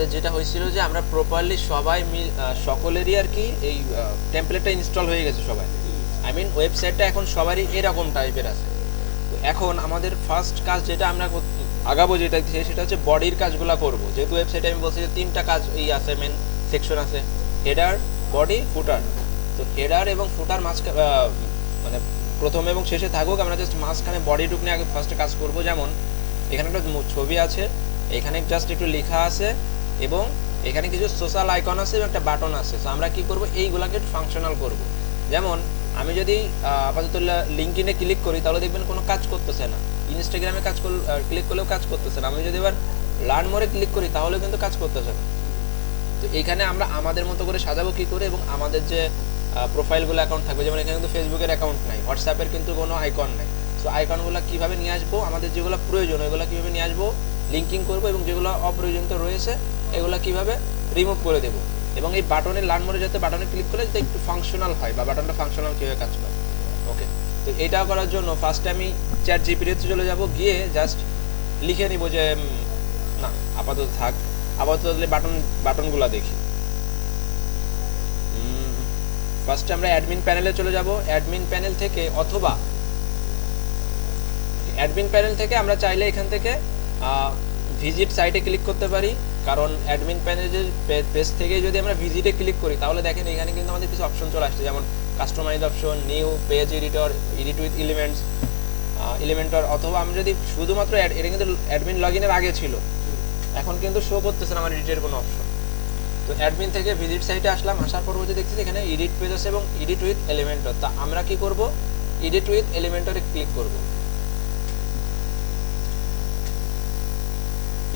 আমাদের যেটা হয়েছিল যে আমরা প্রপারলি সবাই সকলেরই আর কি এই টেমপ্লেটটা ইনস্টল হয়ে গেছে সবাই, আই মিন ওয়েবসাইটটা এখন সবারই এরকম টাইপের আছে। তো এখন আমাদের ফার্স্ট কাজ যেটা আমরা আগাবো যেটা সেটা হচ্ছে বডির কাজগুলো করব। যেহেতু ওয়েবসাইটে আমি বলছি যে 3টা কাজ এই আছে, মেন সেকশন আছে, হেডার, বডি, ফুটার। তো হেডার এবং ফুটার মানে প্রথমে এবং শেষে থাকুক, আমরা জাস্ট মাঝখানে বডিটুক নিয়ে আগে ফার্স্টে কাজ করব। যেমন এখানে একটা ছবি আছে, এখানে জাস্ট একটু লেখা আছে এবং এখানে কিছু সোশ্যাল আইকন আছে এবং একটা বাটন আছে। তো আমরা কি করব, এইগুলাকে ফাংশনাল করব। যেমন আমি যদি আপাতত লিঙ্কইনে ক্লিক করি তাহলে দেখবেন কোনো কাজ করতেছে না, ইনস্টাগ্রামে ক্লিক করলেও কাজ করতেছে না। আমি যদি এবার লার্ন মোরে ক্লিক করি তাহলেও কিন্তু কাজ করতেছে না। তো এখানে আমরা আমাদের মতো করে সাজাবো কি করে, এবং আমাদের যে প্রোফাইলগুলো অ্যাকাউন্ট থাকবে, যেমন এখানে কিন্তু ফেসবুকের অ্যাকাউন্ট নাই, হোয়াটসঅ্যাপের কিন্তু কোনো আইকন নাই। সো আইকনগুলো কীভাবে নিয়ে আসবো, আমাদের যেগুলো প্রয়োজন ওইগুলো কীভাবে নিয়ে আসবো, লিঙ্কিং করবো, এবং যেগুলো অপ্রয়োজনীয় রয়েছে এগুলো কীভাবে রিমুভ করে দেবো। এবং এই বাটনে লার্ন মোডে যাতে বাটনে ক্লিক করে যাতে একটু ফাংশনাল হয়, বা বাটনটা ফাংশনাল কীভাবে কাজ করে। ওকে, তো এটা করার জন্য ফার্স্টে আমি চ্যাট জিপিটিতে চলে যাব, গিয়ে জাস্ট লিখে নিব যে না আপাতত থাক, আপাতত বাটনগুলো দেখি। ফার্স্টে আমরা অ্যাডমিন প্যানেলে চলে যাব। অ্যাডমিন প্যানেল থেকে অথবা অ্যাডমিন প্যানেল থেকে আমরা চাইলে এখান থেকে ভিজিট সাইটে ক্লিক করতে পারি, কারণ অ্যাডমিন প্যানেলের পেজ থেকে যদি আমরা ভিজিটে ক্লিক করি তাহলে দেখেন এখানে কিন্তু আমাদের কিছু অপশন চলে আসছে, যেমন customize option, new page editor, edit with Elementor, অথবা আমি যদি শুধুমাত্র এটা কিন্তু অ্যাডমিন লগ ইনের আগে ছিল, এখন কিন্তু শো করতেছে না আমার এডিটের কোনো অপশন। তো অ্যাডমিন থেকে ভিজিট সাইটে আসলাম, আসার পর হচ্ছে দেখতেছি এখানে এডিট পেজ আছে এবং এডিট উইথ এলিমেন্টর। তা আমরা কি করব, এডিট উইথ এলিমেন্টরে ক্লিক করব।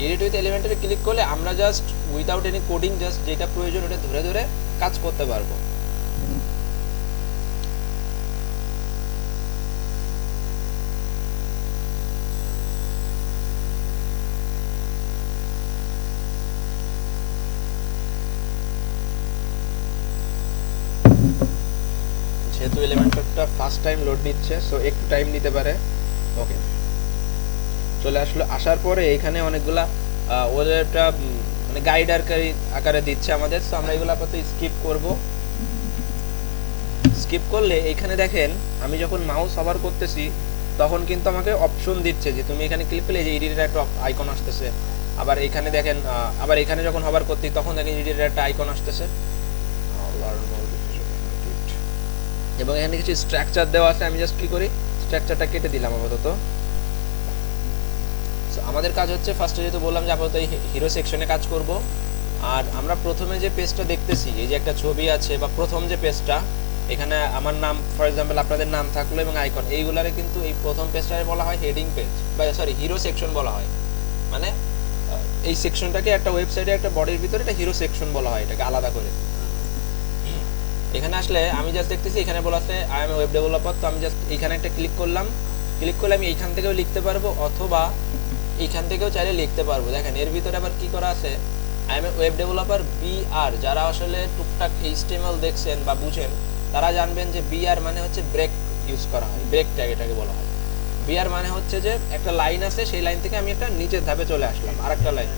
এডিট উইথ এলিমেন্টরে ক্লিক করলে আমরা just without any coding just যেটা প্রয়োজন ওটা ধরে ধরে কাজ করতে পারবো। যেহেতু এলিমেন্টরটা ফার্স্ট টাইম লোড নিচ্ছে সো একটু টাইম নিতে পারে। ওকে, চলে আসলো। আসার পরে এখানে অনেকগুলা ওদের একটা মানে গাইড আকারে দিচ্ছে আমাদের, সো আমরা এগুলো আপাতত স্কিপ করব। স্কিপ করলে এখানে দেখেন আমি যখন মাউস হভার করতেছি তখন কিন্তু আমাকে অপশন দিচ্ছে যে তুমি এখানে ক্লিক করলে যে এডিটের একটা আইকন আসতেছে। আবার এখানে দেখেন আবার এখানে যখন হভার করতেছি তখন দেখেন এডিটের একটা আইকন আসতেছে, এবং এখানে কিছু স্ট্রাকচার দেওয়া আছে। আমি জাস্ট কি করি, স্ট্রাকচারটা কেটে দিলাম আপাতত। আমাদের কাজ হচ্ছে ফার্স্টে যেহেতু বললাম যে আপাতত এই হিরো সেকশনে কাজ করব। আর আমরা প্রথমে যে পেজটা দেখতেছি, এই যে একটা ছবি আছে বা প্রথম যে পেজটা, এখানে আমার নাম ফর এক্সাম্পল, আপনাদের নাম থাকলো এবং আইকন, এইগুলারে কিন্তু এই প্রথম পেজটারে বলা হয় হেডিং পেজ, বা সরি হিরো সেকশন বলা হয়। মানে এই সেকশনটাকে একটা ওয়েবসাইটে একটা বডির ভিতরে একটা হিরো সেকশন বলা হয়, এটাকে আলাদা করে। এখানে আসলে আমি জাস্ট দেখতেছি এখানে বলা আছে I am a web developer. তো আমি জাস্ট এখানে একটা ক্লিক করলাম, ক্লিক করলে আমি এইখান থেকেও লিখতে পারবো অথবা এইখান থেকেও চাইলে লিখতে পারবো। দেখেন এর ভিতরে আবার কি করা আছে, I am a web developer BR. যারা আসলে টুকটাক এইচটিএমএল দেখছেন বা বুঝেন তারা জানবেন যে বিআর মানে হচ্ছে ব্রেক ইউজ করা হয়, ব্রেক ট্যাগ এটাকে বলা হয়। বিআর মানে হচ্ছে যে একটা লাইন আছে, সেই লাইন থেকে আমি একটা নিচের ধাপে চলে আসলাম আরেকটা লাইন,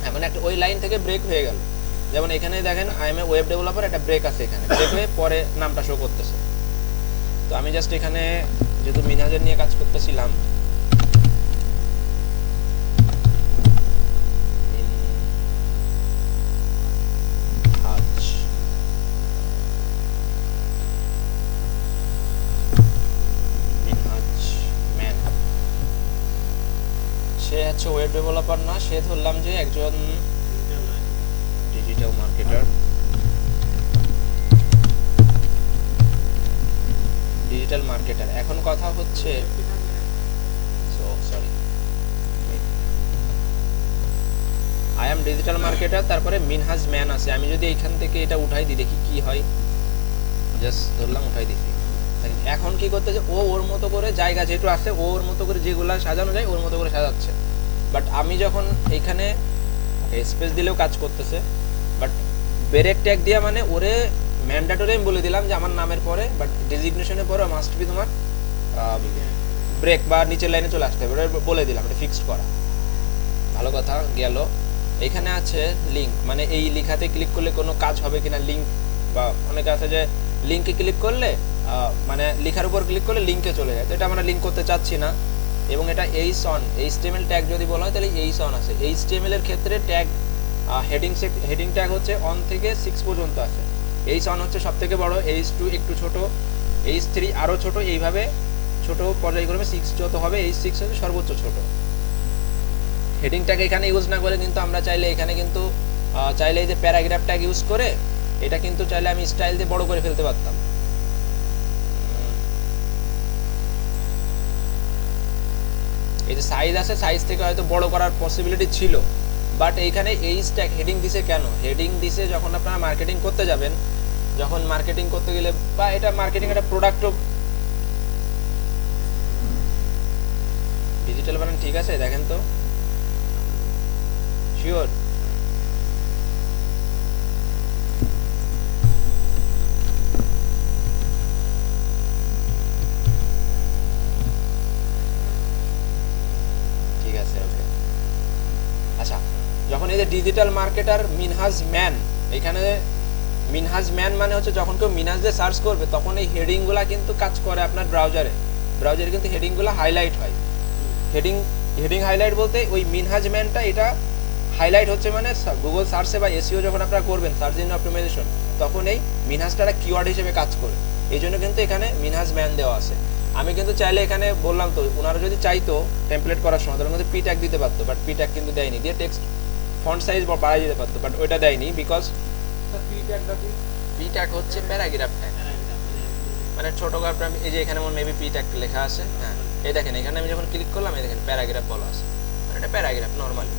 হ্যাঁ মানে একটা ওই লাইন থেকে ব্রেক হয়ে গেল। যেমন এখানে দেখেন I am a web developer, একটা ব্রেক আছে, এখানে ব্রেক হয়ে পরে নামটা শো করতেছে। তো আমি জাস্ট এখানে যেহেতু মিনহাজের নিয়ে কাজ করতেছিলাম, সে হচ্ছে ওয়েব ডেভেলপার না, সে ধরলাম যে একজন ডিজিটাল মার্কেটার। Digital marketer. এখন কথা হচ্ছে sorry I am digital marketer, তারপরে মিনহাজ ম্যান আছে। আমি যদি এইখান থেকে এটা উঠাই দিই দেখি কি হয়, জাস্ট ধরলাম উঠাই দিছি। এখন কি করতেছে, ও ওর মতো করে জায়গা যেহেতু আছে ওর মতো করে যেগুলা সাজানো যায় ওর মতো করে সাজাচ্ছে। বাট আমি যখন এইখানে স্পেস দিলেও কাজ করতেছে, বাট ব্রেক ট্যাগ দিয়া মানে ওরে ম্যান্ডেটরি আমি বলে দিলাম যে আমার নামের পরে বাট ডেজিগনেশনের পরে মাস্ট বি তোমার ব্রেক বা নিচের লাইনে চলে আসতে হবে, ওটা বলে দিলাম, এটা ফিক্সড করা। ভালো কথা গেল। এখানে আছে লিংক, মানে এই লেখাতে ক্লিক করলে কোনো কাজ হবে কিনা, লিংক, বা অনেকে আছে যে লিংকে ক্লিক করলে মানে লেখার উপর ক্লিক করলে লিংকে চলে যায়, তো এটা আমরা লিংক করতে চাচ্ছি না। এবং এটা এইচ অন, এইচটিএমএল ট্যাগ যদি বলা হয় তাহলে এইচ অন আছে। এইচটিএমএল এর ক্ষেত্রে ট্যাগ হেডিং ট্যাগ হচ্ছে 1 থেকে 6 পর্যন্ত আছে। এইচ অন হচ্ছে সব থেকে বড়, এইচ টু একটু ছোট, এইচ থ্রি আরও ছোট, এইভাবে ছোট পর্যায়ক্রমে 6 যত হবে, এইচ সিক্স হচ্ছে সর্বোচ্চ ছোট। হেডিং ট্যাগ এখানে ইউজ না করে কিন্তু আমরা চাইলে এখানে কিন্তু চাইলে এই যে প্যারাগ্রাফ ট্যাগ ইউজ করে এটা কিন্তু চাইলে আমি স্টাইল দিয়ে বড় করে ফেলতে পারতাম। এই যে সাইজ আছে, সাইজ থেকে হয়তো বড় করার পসিবিলিটি ছিল, বাট এইখানে এইচ ট্যাগ হেডিং দিছে কেন? হেডিং দিছে যখন আপনারা মার্কেটিং করতে যাবেন, যখন মার্কেটিং করতে গেলে, বা এটা মার্কেটিং একটা প্রোডাক্টও, ডিজিটাল বানান ঠিক আছে দেখেন তো, শিওর? ঠিক আছে, ওকে। আচ্ছা, যখন এই যে ডিজিটাল মার্কেটার মিনহাজ ম্যান, এখানে মিনহাজ ম্যান মানে হচ্ছে যখন কেউ মিনহাজ দিয়ে সার্চ করবে তখন এই হেডিংগুলা কিন্তু কাজ করে আপনার ব্রাউজারে কিন্তু হেডিংগুলো হাইলাইট হয়। হেডিং হাইলাইট বলতে ওই মিনহাজ ম্যানটা এটা হাইলাইট হচ্ছে, মানে গুগল সার্চে বা এসইও যখন আপনারা করবেন, সার্চ ইঞ্জিন অপটিমাইজেশন, তখন এই মিনহাজটা কিওয়ার্ড হিসেবে কাজ করে। এই জন্য কিন্তু এখানে মিনহাজ ম্যান দেওয়া আছে। আমি কিন্তু চাইলে এখানে বললাম তো, ওনারা যদি চাইতো টেমপ্লেট করার সময় তাহলে কিন্তু পি ট্যাগ দিতে পারতো, বাট পি ট্যাগ কিন্তু দেয়নি, দিয়ে টেক্সট ফন্ট সাইজ বাড়াই দিতে পারতো, বাট ওইটা দেয়নি। বিকজ পি ট্যাগ হচ্ছে প্যারাগ্রাফ ট্যাগ, মানে ছোট গ্রাফ। এই যে এখানে মেবি পি ট্যাগ লেখা আছে, হ্যাঁ এই দেখেন এখানে আমি যখন ক্লিক করলাম, এই দেখেন প্যারাগ্রাফ বলা আছে, মানে এটা প্যারাগ্রাফ নরমালি।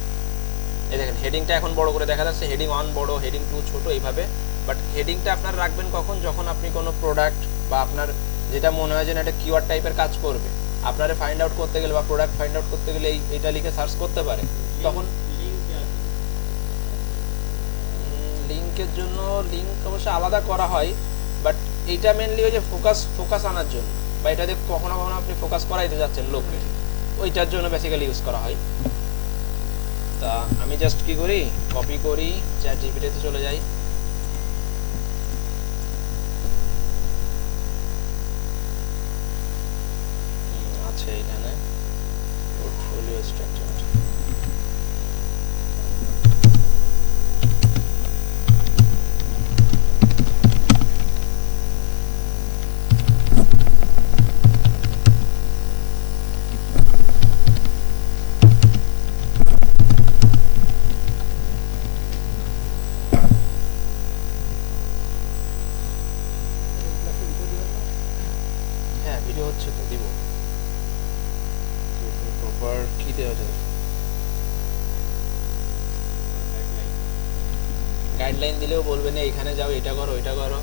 এই দেখেন হেডিংটা এখন বড় করে দেখা যাচ্ছে, হেডিং 1 বড়, হেডিং 2 ছোট, এইভাবে। বাট হেডিংটা আপনার রাখবেন কখন? যখন আপনি কোনো প্রোডাক্ট বা আপনার যেটা মনে হয় যে একটা কিওয়ার্ড টাইপের কাজ করবে, আপনারা ফাইন্ড আউট করতে গেলে বা প্রোডাক্ট ফাইন্ড আউট করতে গেলে এইটা লিখে সার্চ করতে পারে, তখন লিংকের জন্য লিংক অবশ্য আলাদা করা হয়, বাট এইটা মেনলি ওই যে ফোকাস আনার জন্য, বা এটা দিয়ে কখনো কখনো আপনি ফোকাস করাইতে যাচ্ছেন লোককে, ওইটার জন্য বেসিক্যালি ইউজ করা হয়। তা আমি জাস্ট কি করি, কপি করি, চ্যাট জিপিটিতে চলে যাই, আছে এখানে পোর্টফোলিও স্ট্রাকচার। হ্যাঁ ভিডিও হচ্ছে তো, দিব প্রপার কি দেওয়া যাবে, গাইডলাইন দিলেও বলবে না এখানে যাও, এটা করো, ওইটা করো।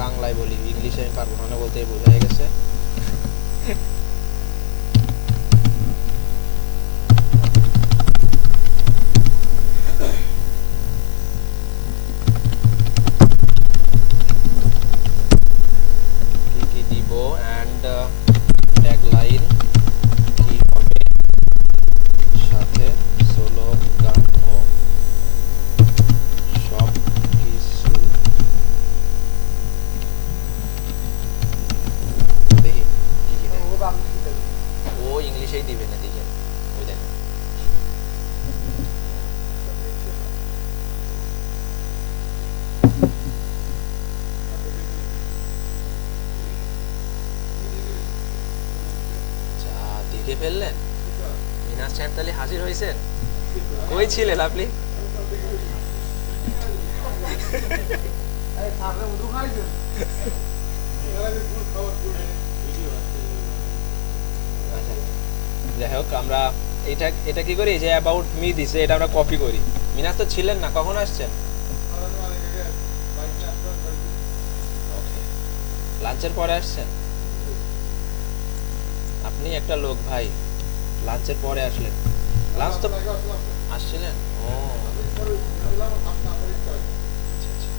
বাংলায় বলি, ইংলিশে আমি পারবো না বলতে, বোঝা গেছে। কি কি দিব এন্ড ট্যাগলাইন কি হবে, সাথে স্লোগান ও সব কিছু দেখি কি কি দেয়। ও ইংলিশেই দিবে না, দিকে ওই দেখেন। যা দেখে ফেললেন, মিনাস সাহেব তাহলে হাজির হয়েছেন। কই ছিলেন আপনি? যাই হোক, আমরা এটা কি করি, যে অ্যাবাউট মি দিছে, এটা আমরা কপি করি। মিনাস তো ছিলেন না, কখন আসছেন? ওকে, লাঞ্চের পরে আসছেন আপনি? একটা লোক ভাই, লাঞ্চের পরে আসলেন? লাঞ্চ তো আসছিলেন? ও আচ্ছা আচ্ছা।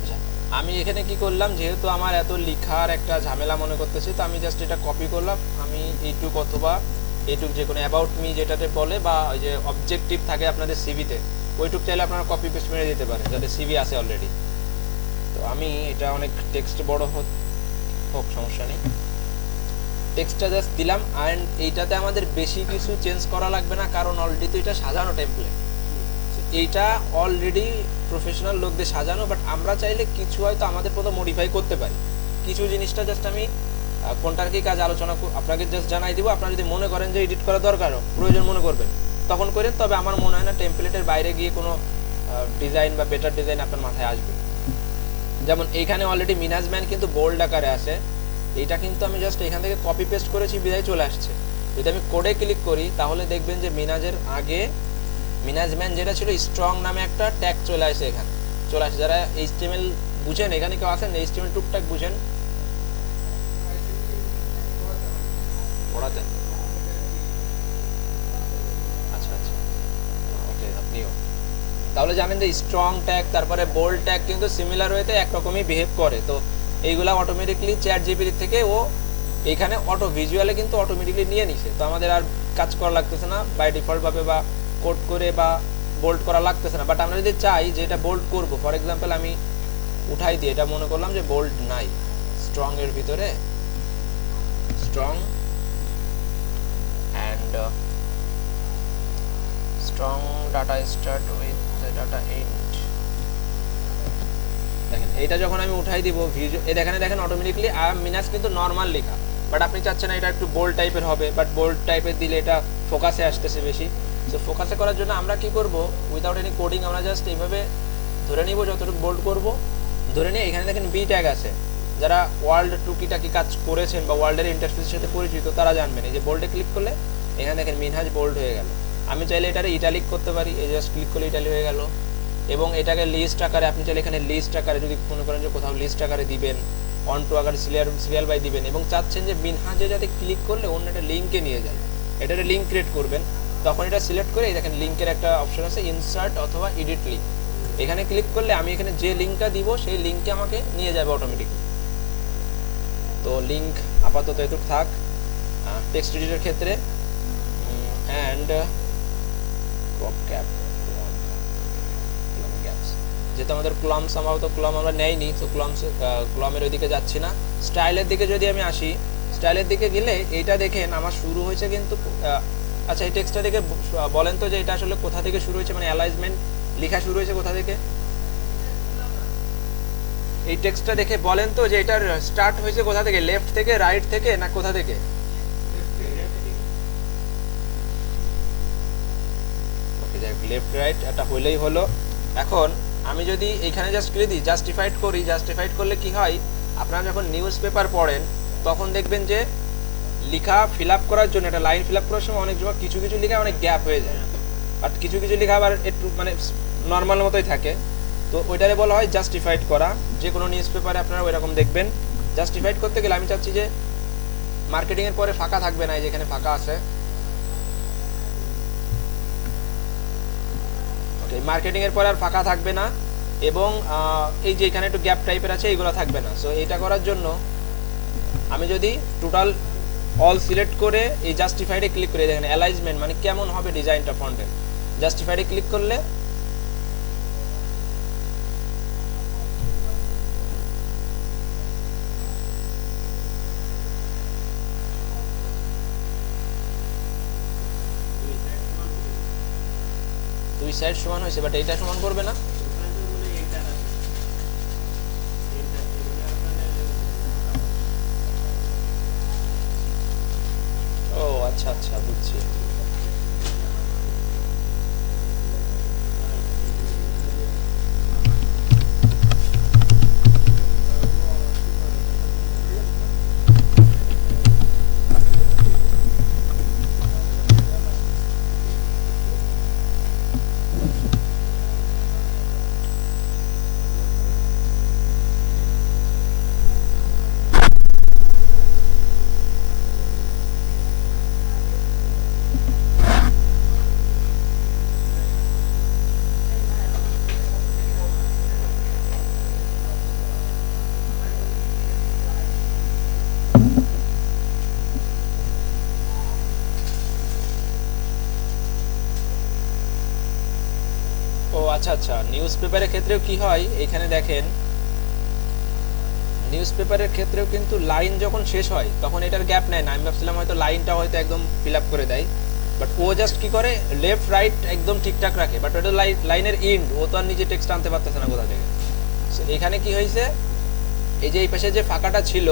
আচ্ছা, আমি এখানে কি করলাম, যেহেতু আমার এত লেখার একটা ঝামেলা মনে করতেছি, তো আমি জাস্ট এটা কপি করলাম। আমি এইটুক অথবা এইটুক যে কোনো অ্যাবাউট মি যেটাতে বলে, বা ওই যে অবজেক্টিভ থাকে আপনাদের সিভিতে, ওইটুক চাইলে আপনারা কপি পেস্ট মেরে দিতে পারেন যাদের সিভি আছে অলরেডি। তো আমি এটা অনেক টেক্সট বড় হোক সমস্যা নেই, টেক্সটটা জাস্ট দিলাম। অ্যান্ড এইটাতে আমাদের বেশি কিছু চেঞ্জ করা লাগবে না, কারণ অলরেডি তো এটা সাজানো টেমপ্লেট। এইটা অলরেডি প্রফেশনাল লোকদের সাজানো, বাট আমরা চাইলে কিছু হয়তো আমাদের মতো মডিফাই করতে পারি। কিছু জিনিসটা জাস্ট আমি কোনটার কি কাজ আলোচনা আপনাকে জাস্ট জানাই দিব। আপনারা যদি মনে করেন যে এডিট করা দরকার, প্রয়োজন মনে করবেন, তখন করেন। তবে আমার মনে হয় না টেমপ্লেটের বাইরে গিয়ে কোনো ডিজাইন বা বেটার ডিজাইন আপনার মাথায় আসবে। যেমন এইখানে অলরেডি মিনাজ ম্যান কিন্তু বোল্ড আকারে আছে, এইটা কিন্তু আমি জাস্ট এখান থেকে কপি পেস্ট করেছি, বিদায় চলে আসছে। যদি আমি কোডে ক্লিক করি তাহলে দেখবেন যে মিনাজের আগে মিনাজ ম্যান যেটা ছিল স্ট্রং নামে একটা ট্যাগ চলে আসে, এখানে চলে আসে। যারা এইচটিএমএল বুঝেন, এখানে কেউ আছেন এইচটিএমএল টুকটাক বুঝেন পড়াতে? আচ্ছা আচ্ছা, ওকে, আপনিও তাহলে জানেন যে স্ট্রং ট্যাগ তারপরে বোল্ড ট্যাগ কিন্তু সিমিলার ওয়েতে একরকমই বিহেভ করে। তো এইগুলা অটোমেটিকলি চ্যাট জিপিটি থেকে ও এখানে অটো ভিজুয়ালে কিন্তু অটোমেটিকলি নিয়ে নিছে। তো আমাদের আর কাজ করা লাগতেছে না বাই ডিফল্ট ভাবে, বা কোড করে বা বোল্ড করা লাগতেছে না। বাট আমরা যদি চাই যে এটা বোল্ড করব, ফর এক্সাম্পল আমি উঠাই দিই, এটা মনে করলাম যে বোল্ড নাই, স্ট্রং এর ভিতরে strong and strong data start with data end. দেখেন এইটা যখন আমি উঠাই দিব এখানে দেখেন অটোমেটিকলি মিনাস কিন্তু নর্মাল লেখা, বাট আপনি চাচ্ছেন এটা একটু বোল্ড টাইপের হবে, বাট বোল্ড টাইপের দিলে এটা ফোকাসে আসতেছে বেশি। তো ফোকাসে করার জন্য আমরা কি করব, উইদাউট এনি কোডিং আমরা জাস্ট এইভাবে ধরে নিব যতটুকু বোল্ড করব। ধরে নিয়ে এখানে দেখেন বি ট্যাগ আছে, যারা ওয়ার্ল্ড টুকিটাকি কাজ করেছেন বা ওয়ার্ল্ডের ইন্টারফেসের সাথে পরিচিত তারা জানবেন। এই যে বোল্ডে ক্লিক করলে এখানে দেখেন মিনহাজ বোল্ড হয়ে গেল। আমি চাইলে এটারে ইটালিক করতে পারি, এই জাস্ট ক্লিক করলে ইটালি হয়ে গেল। এবং এটাকে লিস্ট আকারে আপনি চাইলে এখানে লিস্ট আকারে, যদি মনে করেন যে কোথাও লিস্ট আকারে দিবেন, অন টু আকারে সিরিয়াল বাই দিবেন, এবং চাচ্ছেন যে মিনহাজে যাতে ক্লিক করলে অন্য একটা লিঙ্কে নিয়ে যায়, এটাতে লিঙ্ক ক্রিয়েট করবেন, তখন এটা সিলেক্ট করে দেখেন লিঙ্কের একটা অপশন আছে ইনসার্ট অথবা এডিট লিঙ্ক। এখানে ক্লিক করলে আমি এখানে যে লিঙ্কটা দিব সেই লিঙ্কে আমাকে নিয়ে যাবে অটোমেটিক। তো লিঙ্ক আপাতত এটুকু থাক টেক্সট এডিটের ক্ষেত্রে। অ্যান্ড ক্রপ ক্যাপ যেহেতু আমাদের ক্লম সম্ভবত ক্লম আমরা নেইনি, তো ক্লমের ওইদিকে যাচ্ছি না। স্টাইলের দিকে যদি আমি আসি, স্টাইলের দিকে গেলে এইটা দেখেন আমার শুরু হয়েছে কিন্তু আচ্ছা এই টেক্সটটা দেখে বলেন তো যে এটা আসলে কোথা থেকে শুরু হয়েছে, মানে অ্যালাইনমেন্ট লেখা শুরু হয়েছে কোথা থেকে? এই টেক্সটটা দেখে বলেন তো যে এটার স্টার্ট হয়েছে কোথা থেকে, লেফট থেকে, রাইট থেকে, না কোথা থেকে? ওকে, দেখ লেফট রাইট এটা হইলেই হলো। এখন আমি যদি এখানে জাস্ট ক্লিক দিই, জাস্টিফাইড করি, জাস্টিফাইড করলে কি হয়, আপনারা যখন নিউজ পেপার পড়েন তখন দেখবেন যে লেখা ফিল আপ করার জন্য, একটা লাইন ফিল আপ করার সময় অনেক সময় কিছু কিছু লেখা অনেক গ্যাপ হয়ে যায়, বাট কিছু কিছু লেখা আবার একটু মানে নর্মাল মতোই থাকে। তো ওইটারে বলা হয় জাস্টিফাইড করা। যে কোনো নিউজ পেপারে আপনারা ওইরকম দেখবেন। জাস্টিফাইড করতে গেলে আমি চাচ্ছি যে মার্কেটিংয়ের পরে ফাঁকা থাকবে না, এই যেখানে ফাঁকা আছে, ওকে, মার্কেটিংয়ের পরে আর ফাঁকা থাকবে না, এবং এই যে এখানে একটু গ্যাপ টাইপের আছে এইগুলো থাকবে না। সো এটা করার জন্য আমি যদি টোটাল অল সিলেক্ট করে এই জাস্টিফাইডে ক্লিক করে দেখেন অ্যালাইনমেন্ট মানে কেমন হবে ডিজাইনটা ফন্টের, জাস্টিফাইডে ক্লিক করলে দুই সাইড সমান হয়েছে, বাট এইটা সমান করবে না। ও আচ্ছা আচ্ছা, বুঝছি। আচ্ছা আচ্ছা, নিউজ পেপারের ক্ষেত্রেও কি হয় এখানে দেখেন, নিউজ পেপারের ক্ষেত্রেও কিন্তু লাইন যখন শেষ হয় তখন এটার গ্যাপ নেয় না। আমি ভাবছিলাম হয়তো লাইনটা হয়তো একদম ফিল আপ করে দেয়, বাট ও জাস্ট কি করে লেফট রাইট একদম ঠিকঠাক রাখে, বাট ওটা লাইনের ইন্ড, ও তো আর নিজে টেক্সট আনতে পারতেছে না কোথা থেকে। সো এখানে কি হয়েছে, এই যে এই পাশে যে ফাঁকাটা ছিল,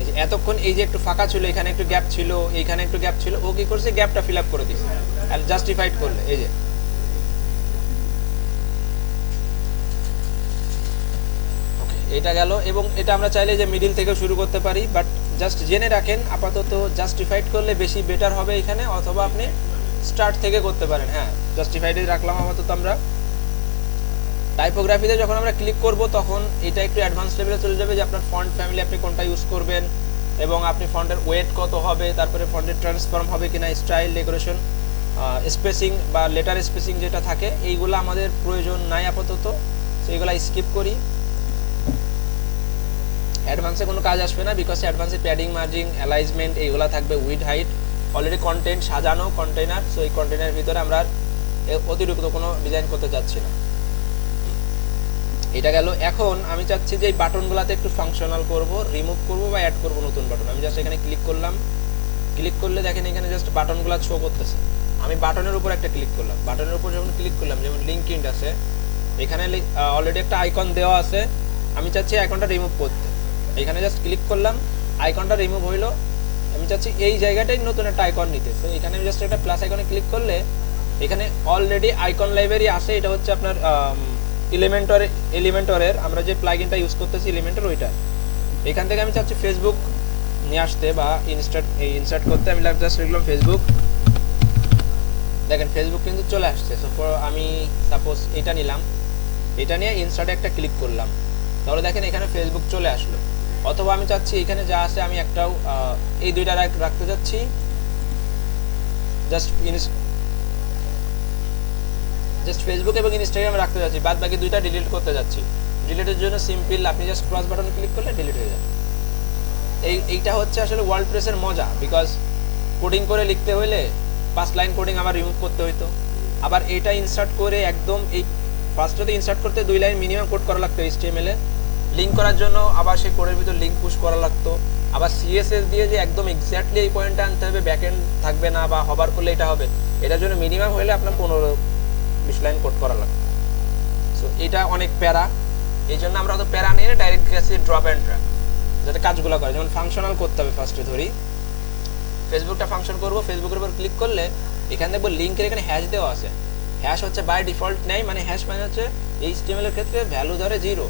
এই যে এতক্ষণ এই যে একটু ফাঁকা ছিল, এখানে একটু গ্যাপ ছিল, এইখানে একটু গ্যাপ ছিল, ও কি করছে গ্যাপটা ফিল আপ করে দিচ্ছে আর জাস্টিফাইড করলে এই যে। এটা গেল, এবং এটা আমরা চাইলে যে মিডিল থেকে শুরু করতে পারি, বাট জাস্ট জেনে রাখেন আপাতত জাস্টিফাইড করলে বেশি বেটার হবে এখানে, অথবা আপনি স্টার্ট থেকে করতে পারেন। হ্যাঁ, জাস্টিফাইডই রাখলাম আপাতত আমরা। টাইপোগ্রাফিতে যখন আমরা ক্লিক করব তখন এটা একটু অ্যাডভান্স লেভেলে চলে যাবে, যে আপনার ফন্ট ফ্যামিলি আপনি কোনটা ইউজ করবেন, এবং আপনি ফন্টের ওয়েট কত হবে, তারপরে ফন্টের ট্রান্সফর্ম হবে কিনা, স্টাইল, ডেকোরেশন, স্পেসিং বা লেটার স্পেসিং যেটা থাকে, এইগুলো আমাদের প্রয়োজন নাই আপাতত, সেইগুলো স্কিপ করি। অ্যাডভান্সে কোনো কাজ আসবে না, বিকজ অ্যাডভান্সে প্যাডিং, মার্জিং, অ্যালাইজমেন্ট এইগুলো থাকবে, উইড, হাইট, অলরেডি কন্টেন্ট সাজানো কন্টেনার। সো এই কন্টেনারের ভিতরে আমরা অতিরিক্ত কোনো ডিজাইন করতে চাচ্ছি না। এটা গেল। এখন আমি চাচ্ছি যে এই বাটনগুলোতে একটু ফাংশনাল করব, রিমুভ করব বা অ্যাড করব নতুন বাটন। আমি জাস্ট এখানে ক্লিক করলাম, ক্লিক করলে দেখেন এখানে জাস্ট বাটনগুলো শো করতেছে। আমি বাটনের উপর একটা ক্লিক করলাম, বাটনের উপর যখন ক্লিক করলাম, যেমন লিঙ্কড আছে, এখানে অলরেডি একটা আইকন দেওয়া আছে, আমি চাচ্ছি আইকনটা রিমুভ করতে। এখানে জাস্ট ক্লিক করলাম, আইকনটা রিমুভ হইলো, আমি চাচ্ছি এই জায়গাটাই নতুন একটা আইকন নিতে। তো এখানে আমি জাস্ট একটা প্লাস আইকনে ক্লিক করলে এখানে অলরেডি আইকন লাইব্রেরি আসে। এটা হচ্ছে আপনার এলিমেন্টরের আমরা যে প্লাগইনটা ইউজ করতেছি এলিমেন্টর, ওইটা। এখান থেকে আমি চাচ্ছি ফেসবুক নিয়ে আসতে বা ইনসার্ট করতে। আমি জাস্ট লিখলাম ফেসবুক, দেখেন ফেসবুক কিন্তু চলে আসছে। সো আমি সাপোজ এটা নিলাম, এটা নিয়ে ইনসার্টে একটা ক্লিক করলাম, তাহলে দেখেন এখানে ফেসবুক চলে আসলো। অথবা আমি চাচ্ছি এখানে যা আছে আমি একটাও এই দুইটা রাখতে চাচ্ছি, জাস্ট ফেসবুক এবং ইনস্টাগ্রাম রাখতে যাচ্ছি, বাদ বাকি দুইটা ডিলিট করতে যাচ্ছি। ডিলিটের জন্য সিম্পল আপনি জাস্ট ক্রস বাটনে ক্লিক করলে ডিলিট হয়ে যাবে। এইটা হচ্ছে আসলে ওয়ার্ডপ্রেসের মজা, বিকজ কোডিং করে লিখতে হলে 5 লাইন কোডিং আবার রিমুভ করতে হইতো, আবার এটা ইনসার্ট করে একদম এই ফার্স্টে ইনসার্ট করতে 2 লাইন মিনিমাম কোড করা লাগতো HTML এ, লিঙ্ক করার জন্য আবার সেই কোডের ভিতর লিঙ্ক পুশ করা লাগতো, আবার CSS দিয়ে যে একদম এক্স্যাক্টলি এই পয়েন্টটা আনতে হবে, ব্যাকএন্ড থাকবে না বা হবার করলে এটা হবে, এটার জন্য মিনিমাম হলে আপনার 15-20 লাইন কোড করা লাগবে। সো এটা অনেক প্যারা, এই জন্য আমরা তো প্যারা নিয়ে ডাইরেক্ট গেছি ড্রপ অ্যান্ড ড্র্যাগ, যাতে কাজগুলো করে। যেমন ফাংশনাল করতে হবে, ফার্স্টে ধরি ফেসবুকটা ফাংশন করব, ফেসবুকের উপর ক্লিক করলে এখানে দেখবো লিঙ্কের এখানে হ্যাশ দেওয়া আছে। হ্যাশ হচ্ছে বাই ডিফল্ট নেই, মানে হ্যাশ মানে হচ্ছে HTML এর ক্ষেত্রে ভ্যালু ধরে 0,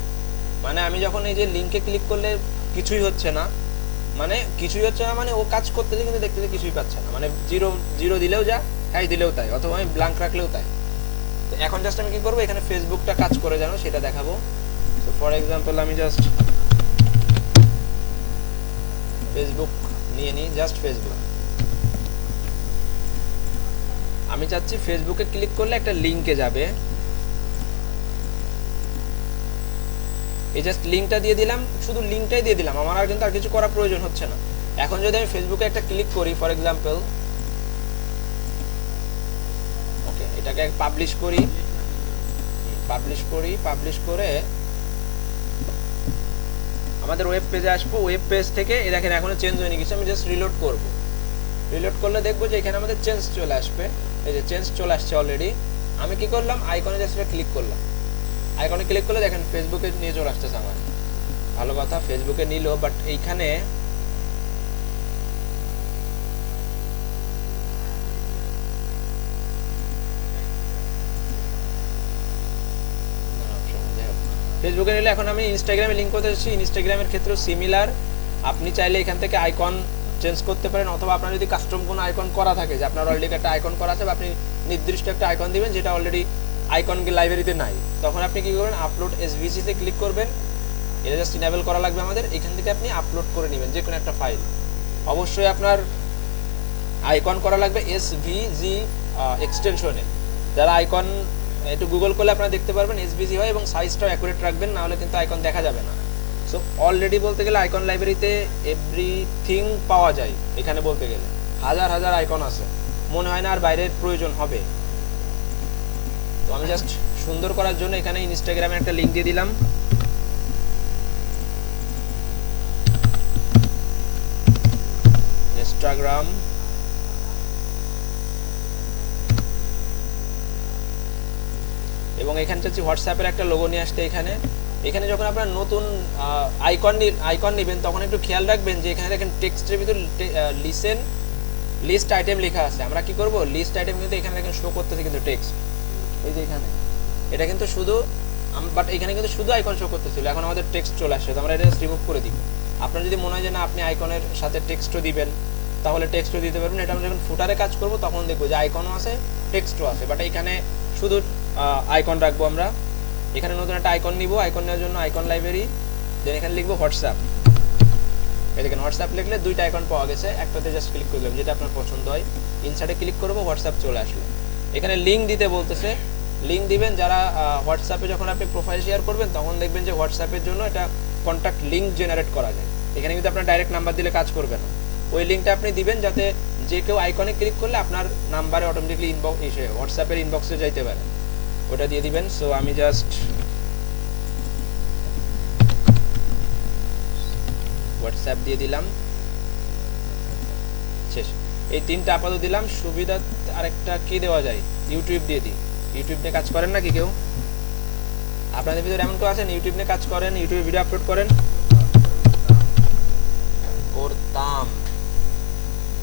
মানে আমি যখন এই যে লিঙ্কে ক্লিক করলে কিছুই হচ্ছে না, মানে ও কাজ করতেছে কিন্তু দেখতে কিছুই পাচ্ছে না, মানে 0 দিলেও যা, হ্যাশ দিলেও তাই, অথবা আমি ব্ল্যাঙ্ক রাখলেও তাই। তো এখন জাস্ট আমি কি করবো, এখানে ফেসবুকটা কাজ করে জানো সেটা দেখাবো। তো ফর এক্সাম্পল আমি জাস্ট ফেসবুক নিয়ে নিই, জাস্ট ফেসবুক। আমি চাচ্ছি ফেসবুকে ক্লিক করলে একটা লিঙ্কে যাবে, এই জাস্ট লিঙ্কটা দিয়ে দিলাম, শুধু লিঙ্কটাই দিয়ে দিলাম, আমার আর কিন্তু আর কিছু করার প্রয়োজন হচ্ছে না। এখন যদি আমি ফেসবুকে একটা ক্লিক করি ফর এক্সাম্পল, ওকে এটাকে পাবলিশ করি, পাবলিশ করে আমাদের ওয়েব পেজে আসবো। ওয়েব পেজ থেকে দেখেন এখনো চেঞ্জ হয়নি কিছু, আমি জাস্ট রিলোড করব, রিলোড করলে দেখবো যে এখানে আমাদের চেঞ্জ চলে আসবে, এই যে চেঞ্জ চলে আসছে অলরেডি। আমি কি করলাম, আইকনে জাস্ট ক্লিক করলাম, আইকনে ক্লিক করলে দেখেন ফেসবুকে নিয়ে চলে আসতেছে আমার, ভালো কথা ফেসবুকে নিল, বাট এইখানে ফেসবুকে নিলে এখন আমি ইনস্টাগ্রামে লিঙ্ক করতে যাচ্ছি। ইনস্টাগ্রামের ক্ষেত্রেও সিমিলার, আপনি চাইলে এখান থেকে আইকন চেঞ্জ করতে পারেন, অথবা আপনার যদি কাস্টম কোনো আইকন করা থাকে, যে আপনার অলরেডি একটা আইকন করা আছে, বা আপনি নির্দিষ্ট একটা আইকন দিবেন যেটা অলরেডি আইকন লাইব্রেরিতে নাই, তখন আপনি কি করবেন, আপলোড SVC তে ক্লিক করবেন, এটা জাস্ট ইনেবল করা লাগবে আমাদের। এখান থেকে আপনি আপলোড করে নেবেন যে কোনো একটা ফাইল, অবশ্যই আপনার আইকন করা লাগবে SVG এক্সটেনশনে। যারা আইকন একটু গুগল করলে আপনারা দেখতে পারবেন SVG হয়, এবং সাইজটাও অ্যাকুরেট রাখবেন, না হলে কিন্তু আইকন দেখা যাবে না। সো অলরেডি বলতে গেলে আইকন লাইব্রেরিতে এভরিথিং পাওয়া যায়, এখানে বলতে গেলে হাজার হাজার আইকন আছে, মনে হয় না আর বাইরের প্রয়োজন হবে। আমি জাস্ট সুন্দর করার জন্য এখানে ইনস্টাগ্রামে একটা লিংক দিয়ে দিলাম। ইনস্টাগ্রাম এবং এখানে চাচ্ছি হোয়াটসঅ্যাপের একটা লোগো নিয়ে আসতে। এখানে এখানে যখন আপনার নতুন আইকন নেবেন তখন একটু খেয়াল রাখবেন যে এখানে দেখেন টেক্সটের ভিতর লিস্ট আইটেম লেখা আছে। আমরা কি করব, লিস্ট আইটেম কিন্তু এখানে দেখেন শো করতেছে কিন্তু টেক্সট, এই যে এখানে এটা কিন্তু শুধু বাট এখানে কিন্তু শুধু আইকন শো করতেছিল, এখন আমাদের টেক্সট চলে আসছে, তো আমরা এটা রিমুভ করে দিব। আপনার যদি মনে হয় যে না আপনি আইকনের সাথে টেক্সটও দিবেন তাহলে টেক্সটও দিতে পারবেন। এটা আমরা যখন ফুটারে কাজ করব তখন দেখবো যে আইকনও আছে টেক্সটও আছে, বাট এখানে শুধু আইকন রাখবো আমরা। এখানে নতুন একটা আইকন নিব, আইকন নেওয়ার জন্য আইকন লাইব্রেরি, দেন এখানে লিখবো হোয়াটসঅ্যাপ। এই দেখেন হোয়াটসঅ্যাপ লিখলে দুইটা আইকন পাওয়া গেছে, একটাতে জাস্ট ক্লিক করলাম যেটা আপনার পছন্দ হয়, ইনসার্টে ক্লিক করবো, হোয়াটসঅ্যাপ চলে আসলো। এখানে লিঙ্ক দিতে বলতেছে, লিঙ্ক দিবেন যারা হোয়াটসঅ্যাপে যখন আপনি প্রোফাইল শেয়ার করবেন তখন দেখবেন যে হোয়াটসঅ্যাপের জন্য এটা কন্ট্যাক্ট লিঙ্ক জেনারেট করা যায়। এখানে কিন্তু আপনার ডাইরেক্ট নাম্বার দিলে কাজ করবে না, ওই লিঙ্কটা আপনি দিবেন যাতে যে কেউ আইকনে ক্লিক করলে আপনার নাম্বারে অটোমেটিকলি হোয়াটসঅ্যাপের ইনবক্সে যাইতে পারে, ওটা দিয়ে দিবেন। সো আমি জাস্ট হোয়াটসঅ্যাপ দিয়ে দিলাম, শেষ। এই তিনটা আপাতত দিলাম। সুবিধা আরেকটা কি দেওয়া যায়, ইউটিউব দিয়ে দিই। ইউটিউব নিয়ে কাজ করেন নাকি কেউ? আপনাদের ভিতরে এমন কেউ আছেন ইউটিউব নিয়ে কাজ করেন, ইউটিউবে ভিডিও আপলোড করেন?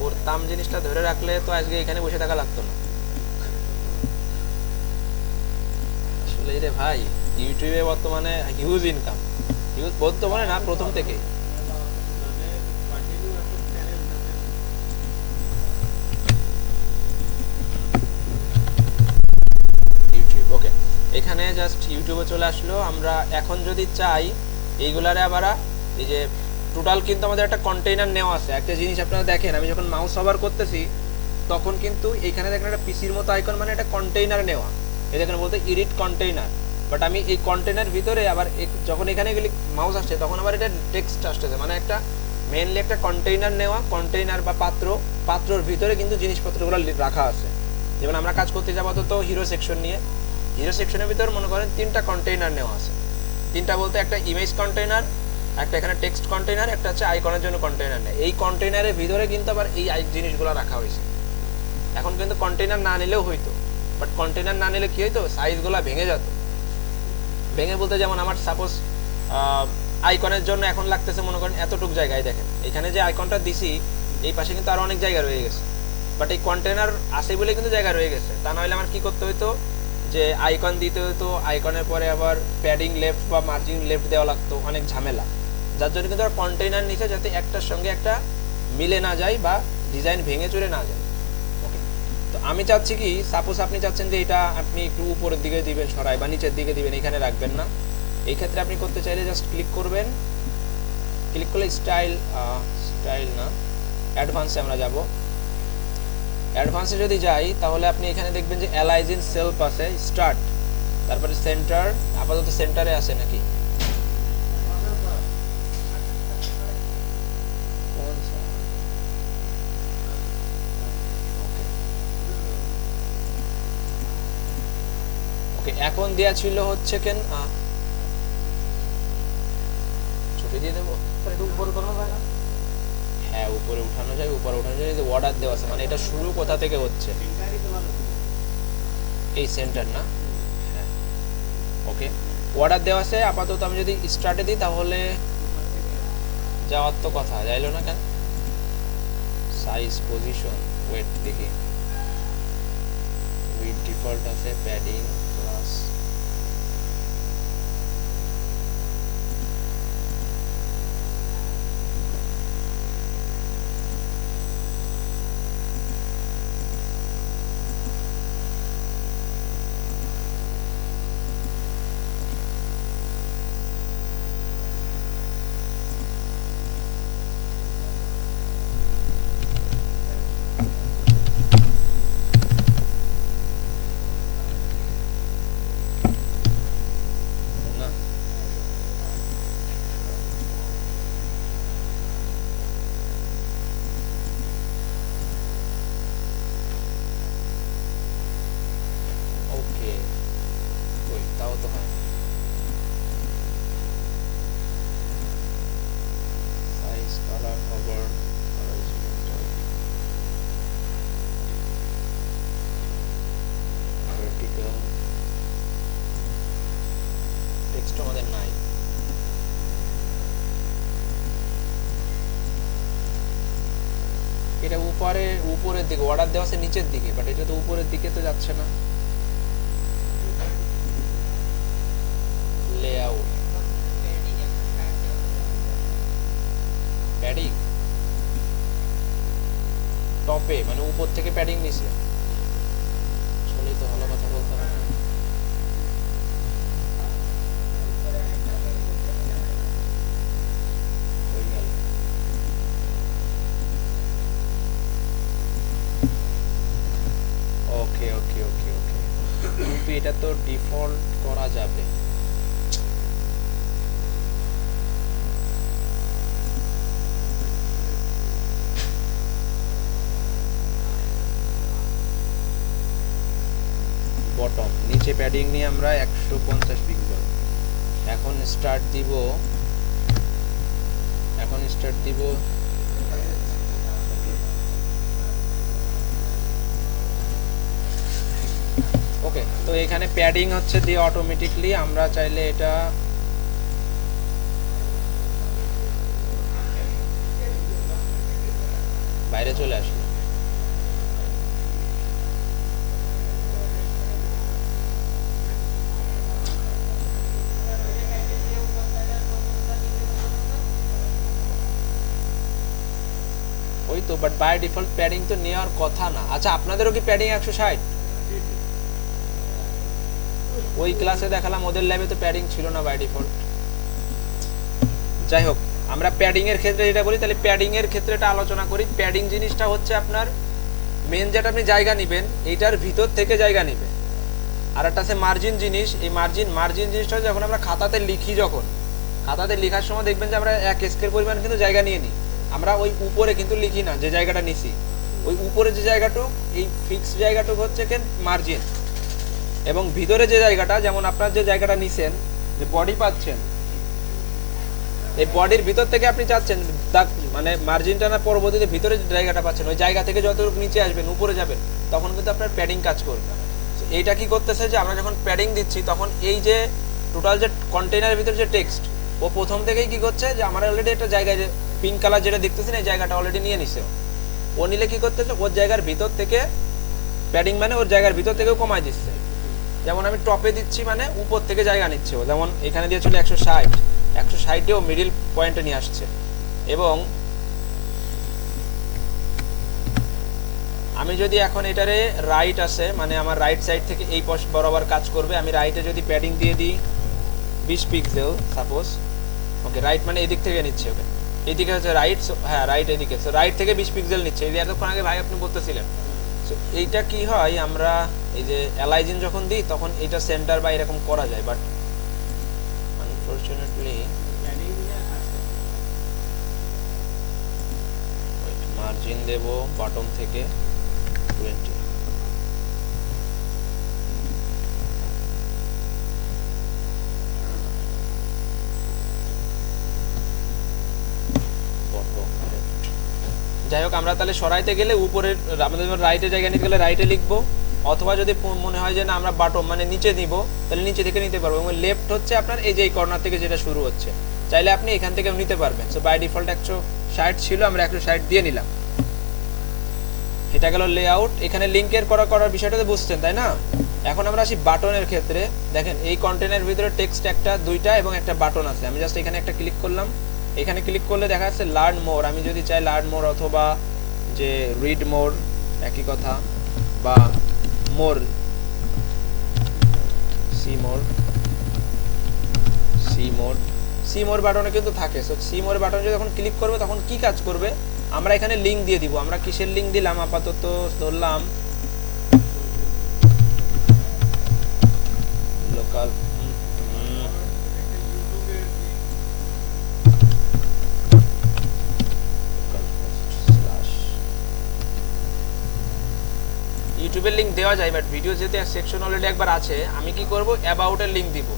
করতাম জিনিসটা ধরে রাখলে তো আজকে এখানে বসে থাকা লাগতো না আসলে। রে ভাই, ইউটিউবে বর্তমানে হিউজ ইনকাম, হিউজ বর্তমানে না, প্রথম থেকে। ইউটিউব ওকে, এখানে জাস্ট ইউটিউবে চলে আসলো। আমরা এখন যদি চাই এইগুলারে আবার এই যে টোটাল কিন্তু আমাদের একটা কন্টেইনার নেওয়া আছে। একটা জিনিস আপনারা দেখেন, আমি যখন মাউস ওভার করতেছি তখন কিন্তু এখানে দেখেন একটা পিসির মতো আইকন, মানে একটা কন্টেইনার নেওয়া, এই দেখেন বলতে এডিট কন্টেইনার। বাট আমি এই কন্টেইনার ভিতরে আবার যখন এখানে গেলে মাউস আসছে তখন আবার এটা টেক্সট আসতেছে, মানে একটা মেইনলি একটা কন্টেইনার নেওয়া, কন্টেইনার বা পাত্রর ভিতরে কিন্তু জিনিসপত্রগুলো রাখা আছে। যেমন আমরা কাজ করতে যাবো তো হিরো সেকশন নিয়ে, হিরো সেকশনের ভিতরে মনে করেন তিনটা কন্টেইনার নেওয়া আছে। তিনটা বলতে একটা ইমেজ কন্টেইনার, একটা এখানে টেক্সট কন্টেইনার, একটা হচ্ছে আইকনের জন্য কন্টেইনার নেই। এই কন্টেইনারের ভিতরে কিন্তু আবার এই জিনিসগুলো রাখা হয়েছে। এখন কিন্তু কন্টেইনার না নিলেও হইতো, বাট কন্টেইনার না নিলে কি হইতো, সাইজগুলো ভেঙে যেত। ভেঙে বলতে যেমন আমার সাপোজ আইকনের জন্য এখন লাগতেছে মনে করেন এতটুক জায়গায়, দেখেন এখানে যে আইকনটা দিছি এই পাশে কিন্তু আরো অনেক জায়গা রয়ে গেছে, বাট এই কন্টেইনার আসে বলে কিন্তু জায়গা রয়ে গেছে। তা না হলে আমার কি করতে হইতো, যে আইকন দিতে হতো, আইকনের পরে আবার প্যাডিং লেফট বা মার্জিন লেফট দেওয়া লাগতো, অনেক ঝামেলা। যার জন্য কিন্তু কন্টেইনার নিচে যাতে একটার সঙ্গে একটা মিলে না যায় বা ডিজাইন ভেঙে চলে না যায়। ওকে, তো আমি চাচ্ছি কি, সাপোজ আপনি চাচ্ছেন যে এটা আপনি একটু উপরের দিকে দিবেন সরাই বা নিচের দিকে দিবেন, এখানে রাখবেন না। এই ক্ষেত্রে আপনি করতে চাইলে জাস্ট ক্লিক করবেন, ক্লিক করলে স্টাইল না, অ্যাডভান্সে আমরা যাব। অ্যাডভান্সে যদি যাই তাহলে আপনি এখানে দেখবেন যে অ্যালাইজ ইন সেলফ আছে, স্টার্ট, তারপরে সেন্টার, আপাতত সেন্টারে আছে নাকি, এখন দেয়া ছিল হচ্ছে কেন ছুটি দিয়ে দেবো, হ্যাঁ উপরে উঠানো যায়, উপরে উঠানো যায়, যে অর্ডার দেওয়া আছে, মানে এটা শুরু কোথা থেকে হচ্ছে, এই সেন্টার না, হ্যাঁ ওকে অর্ডার দেওয়া আছে। আপাতত আমি যদি স্টার্টে দিই তাহলে যাওয়ার তো কথা, যাইলো না কেন, সাইজ পজিশন ওয়েট দেখি, উইথ ডিফল্ট আছে, প্যাডিং প্লাস এটা উপরের দিকে অর্ডার দেওয়া আছে নিচের দিকে, বাট এটা তো উপরের দিকে তো যাচ্ছে না। লেআউট প্যাডিং টপে মানে উপর থেকে প্যাডিং নিছে, আসলেই তো ভালো কথা বলতে হবে। ওকে ওকে ওকে ওকে, কিন্তু এটা তো ডিফল্ট করা যাবে। বটম নিচে প্যাডিং নিয়ে আমরা 150 পিক্সেল। এখন স্টার্ট দিব, ওকে। তো এখানে প্যাডিং হচ্ছে দিয়ে অটোমেটিকলি আমরা চাইলে এটা বাইরে চলে আসলো। ওই তো, বাট বাই ডিফল্ট প্যাডিং তো নেওয়ার কথা না। আচ্ছা আপনাদেরও কি প্যাডিং 160? ওই ক্লাসে দেখালাম ওদের ল্যাবে তো প্যাডিং ছিল না বাই ডিফল্ট। যাই হোক, আমরা প্যাডিং এর ক্ষেত্রে যেটা বলি, তাহলে প্যাডিং এর ক্ষেত্রেটা আলোচনা করি। প্যাডিং জিনিসটা হচ্ছে আপনার মেন যেটা আপনি জায়গা নেবেন এইটার ভিতর থেকে জায়গা নেবে। আর একটা আছে মার্জিন জিনিস। এই মার্জিন জিনিসটা যখন আমরা খাতাতে লিখি, যখন খাতাতে লেখার সময় দেখবেন যে আমরা 1 স্কেল পরিমাণ কিন্তু জায়গা নিয়ে নিই। আমরা ওই উপরে কিন্তু লিখি না যে জায়গাটা নিছি, ওই উপরে যে জায়গাটুক, এই ফিক্স জায়গাটুক হচ্ছে কি মার্জিন। এবং ভিতরে যে জায়গাটা, যেমন আপনার যে জায়গাটা নিছেন, যে বডি পাচ্ছেন, এই বডির ভিতর থেকে আপনি চাচ্ছেন মানে মার্জিনটা না, পরবর্তীতে ভিতরে যে জায়গাটা পাচ্ছেন ওই জায়গা থেকে যতটুকু নিচে আসবেন, উপরে যাবেন, তখন কিন্তু আপনার প্যাডিং কাজ করবে। এইটা কি করতেছে যে আমরা যখন প্যাডিং দিচ্ছি তখন এই যে টোটাল যে কন্টেইনারের ভিতরে যে টেক্সট, ও প্রথম থেকেই কি করছে যে আমার অলরেডি একটা জায়গায় যে পিঙ্ক কালার যেটা দেখতেছেন এই জায়গাটা অলরেডি নিয়ে নিছে। ও নিলে কি করতেছে, ওর জায়গার ভিতর থেকে প্যাডিং মানে ওর জায়গার ভিতর থেকেও কমায় দিচ্ছে। যেমন আমি টপে দিচ্ছি মানে উপর থেকে জায়গা নিচ্ছে ও, যেমন এখানে দিয়ে চলে 160-এও মিডিল পয়েন্টে নিয়ে আসছে। এবং আমি যদি এখন এটারে রাইট আছে মানে আমার রাইট সাইড থেকে এই পাশ বরাবর কাজ করবে, আমি রাইটে যদি প্যাডিং দিয়ে দিই 20 পিক্সেল সাপোজ, ওকে রাইট মানে এদিক থেকে নিচ্ছে, ওকে এইদিকে হচ্ছে রাইট, হ্যাঁ রাইট এদিকে, সো রাইট থেকে 20 পিক্সেল নিচ্ছে। এই এতক্ষণ আগে ভাই আপনি বলতেছিলেন। সো এইটা কি হয়, আমরা এই যে অ্যালাইজিন যখন দিই তখন এটা সেন্টার বা এরকম করা যায়, বাট আনফরচুনেটলি মার্জিন দেব বটম থেকে 20। যাই হোক, আমরা তাহলে সরাইতে গেলে উপরের আমাদের রাইটে জায়গা নিতে গেলে রাইটে লিখবো, অথবা যদি মনে হয় যে না আমরা বাটম মানে নিচে নিব তাহলে নিচে থেকে নিতে পারবো। এবং লেফট হচ্ছে আপনার এই যে এই কর্নার থেকে যেটা শুরু হচ্ছে, চাইলে আপনি এখান থেকেও নিতে পারবেন। সো বাই ডিফল্ট 160 ছিল, আমরা 160 দিয়ে নিলাম। এটা গেল লেআউট। এখানে লিংকের করার বিষয়টা তো বুঝছেন তাই না? এখন আমরা আসি বাটনের ক্ষেত্রে। দেখেন এই কন্টেনারের ভিতরে টেক্সট একটা, দুইটা এবং একটা বাটন আছে। আমি জাস্ট এখানে একটা ক্লিক করলাম, এখানে ক্লিক করলে দেখা যাচ্ছে লার্ন মোর। আমি যদি চাই লার্ন মোর অথবা যে রিড মোর, একই কথা, বা মোর, সি মোর বাটনে কিন্তু থাকে। সো সি মোর বাটনে যখন ক্লিক করবে তখন কি কাজ করবে, আমরা এখানে লিংক দিয়ে দিব। আমরা কিসের লিংক দিলাম, আপাতত ধরলাম লোকাল, ইউটিউবের লিংক দেওয়া যায়, বাট ভিডিও যেতে সেকশন অলরেডি একবার আছে। আমি কি করব, অ্যাবাউটের লিংক দিব।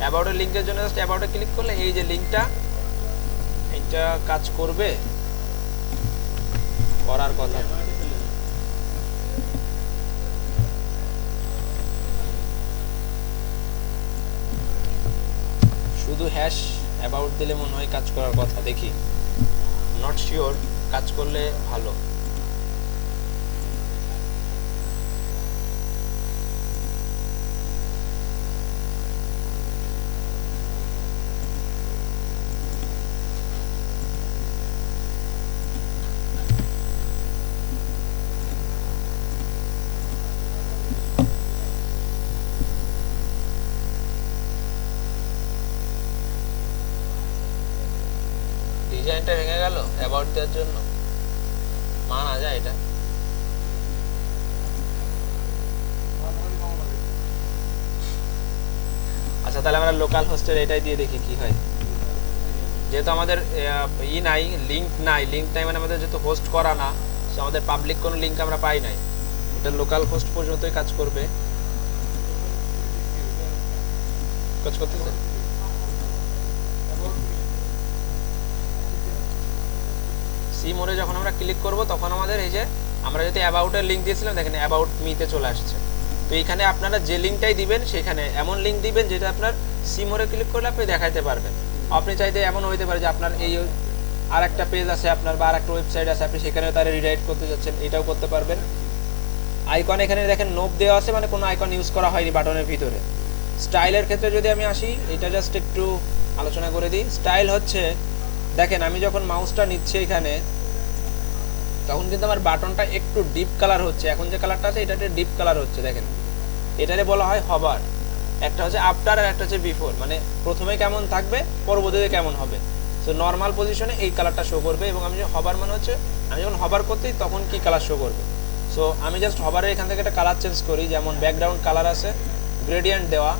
অ্যাবাউটের লিংকের জন্য জাস্ট অ্যাবাউটে ক্লিক করলে এই যে লিংকটা, এটা কাজ করবে, করার কথা। শুধু হ্যাশ অ্যাবাউট দিলে মনে হয় কাজ করার কথা, দেখি, নট শিওর, কাজ করলে ভালো। ডিজাইনটা ভেঙে গেল অ্যাবাউট দেওয়ার জন্য, মানা যায় এটা। আচ্ছা তাহলে আমরা লোকাল হোস্টের এটাই দিয়ে দেখি কি হয়। যেহেতু আমাদের নাই, লিংক নাই মানে আমাদের যেহেতু হোস্ট করা না, সো আমাদের পাবলিক কোনো লিংক আমরা পাই নাই, এটা লোকাল হোস্ট পর্যন্তই কাজ করবে। কাজ করতেছে? সি মোডে যখন আমরা ক্লিক করব তখন আমাদের এই যে আমরা যদি অ্যাবাউটের লিংক দিয়েছিলাম দেখেন অ্যাবাউট মিতে চলে আসছে। তো এইখানে আপনারা যে লিংকটাই দিবেন সেখানে এমন লিংক দিবেন যেটা আপনার সি মোডে ক্লিক করলে আপনি দেখাইতে পারবেন। আপনি চাইতে এমন হইতে পারে যে আপনার এই আর একটা পেজ আছে আপনার বা আর একটা ওয়েবসাইট আছে, আপনি সেখানেও তারা রিডাইরেক্ট করতে যাচ্ছেন, এটাও করতে পারবেন। আইকন এখানে দেখেন নোব দেওয়া আছে, মানে কোনো আইকন ইউজ করা হয়নি বাটনের ভিতরে। স্টাইলের ক্ষেত্রে যদি আমি আসি, এটা জাস্ট একটু আলোচনা করে দিই। স্টাইল হচ্ছে দেখেন আমি যখন মাউসটা নিচ্ছি এখানে তখন কিন্তু আমার বাটনটা একটু ডিপ কালার হচ্ছে, এখন যে কালারটা আছে এটাতে ডিপ কালার হচ্ছে দেখেন, এটারে বলা হয় হবার। একটা হচ্ছে আফটার আর একটা হচ্ছে বিফোর, মানে প্রথমে কেমন থাকবে পরবর্তীতে কেমন হবে। সো নর্মাল পজিশনে এই কালারটা শো করবে, এবং আমি যে হবার মানে হচ্ছে আমি যখন হবার করতেই তখন কি কালার শো করবে। সো আমি জাস্ট হবারের এখান থেকে একটা কালার চেঞ্জ করি, যেমন ব্যাকগ্রাউন্ড কালার আছে গ্রেডিয়েন্ট দেওয়া,